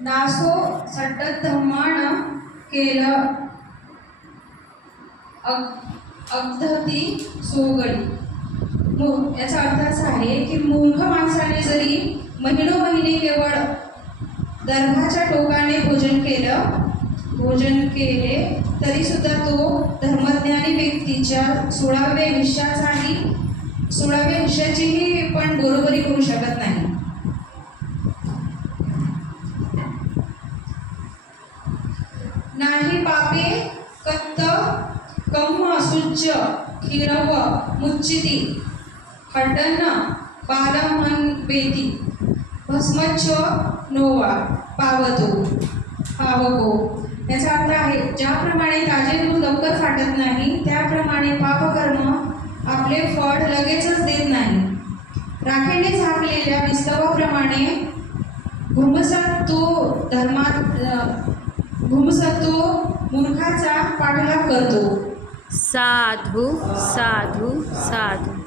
नासो सड्डधम्मानं केलं अगधती सोगडी। याचा अर्थ असा आहे की मूर्ख माणसाने जरी महिनोमहिने केवळ दर्भाच्या टोकाने भोजन केले तरी सुद्धा तो धर्मज्ञानी व्यक्तीच्या 16व्या हिश्श्याचीही पण बरोबरी करू शकत नाही। नाही पापे कत्त कम्म सुज्ज खिरव मुच्चिती हड्डन्न बालमन्वेती भस्मच्च नोवा पावको। याचा अर्थ आहे ज्याप्रमाणे ताजे दूध लवकर फाटत नाही त्याप्रमाणे पापकर्म आपले फळ लगेचच देत नाही। राखेने झाकलेल्या विस्तवाप्रमाणे घुमसत तो मूर्खाचा पाठलाग करतो। साधू साधू साधू।